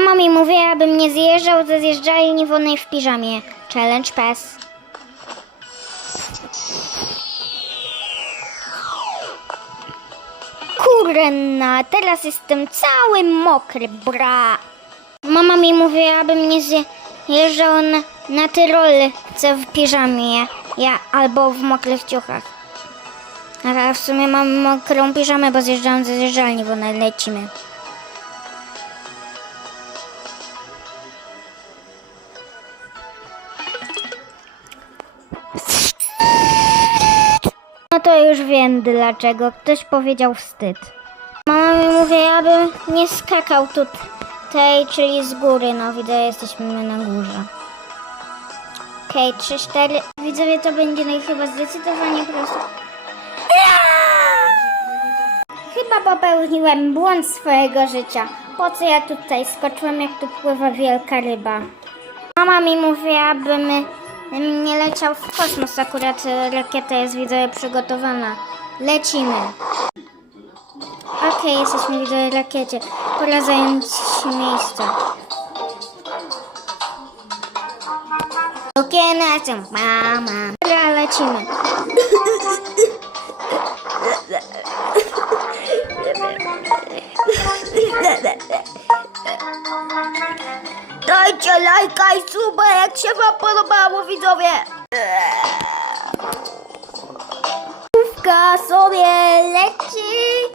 Mama mi mówi, abym nie zjeżdżał ze zjeżdżalni wodnej w piżamie. Challenge pass. Kurna, teraz jestem cały mokry, bra. Mama mi mówi, abym nie zjeżdżał na, na tyrolce w piżamie, ja, albo w mokrych ciuchach. A w sumie mam mokrą piżamę, bo zjeżdżam ze zjeżdżalni, bo lecimy. No to już wiem dlaczego. Ktoś powiedział wstyd. Mama mi mówi, abym nie skakał tutaj, czyli z góry. No widzę, jesteśmy na górze. Okej, trzy, cztery. Widzowie, to będzie chyba zdecydowanie prosto. Chyba popełniłem błąd swojego życia. Po co ja tutaj skoczyłem, jak tu pływa wielka ryba? Mama mi mówi, abym ym, nie leciał w kosmos. Akurat y, rakieta jest, widzę, przygotowana. Lecimy. Okej, jesteśmy widzę rakiecie. Pora zająć miejsce. Okiena, cię, mama. Dobra, lecimy. Dajcie lajka i suba, jak się wam podobało, widzowie. Główka sobie leci.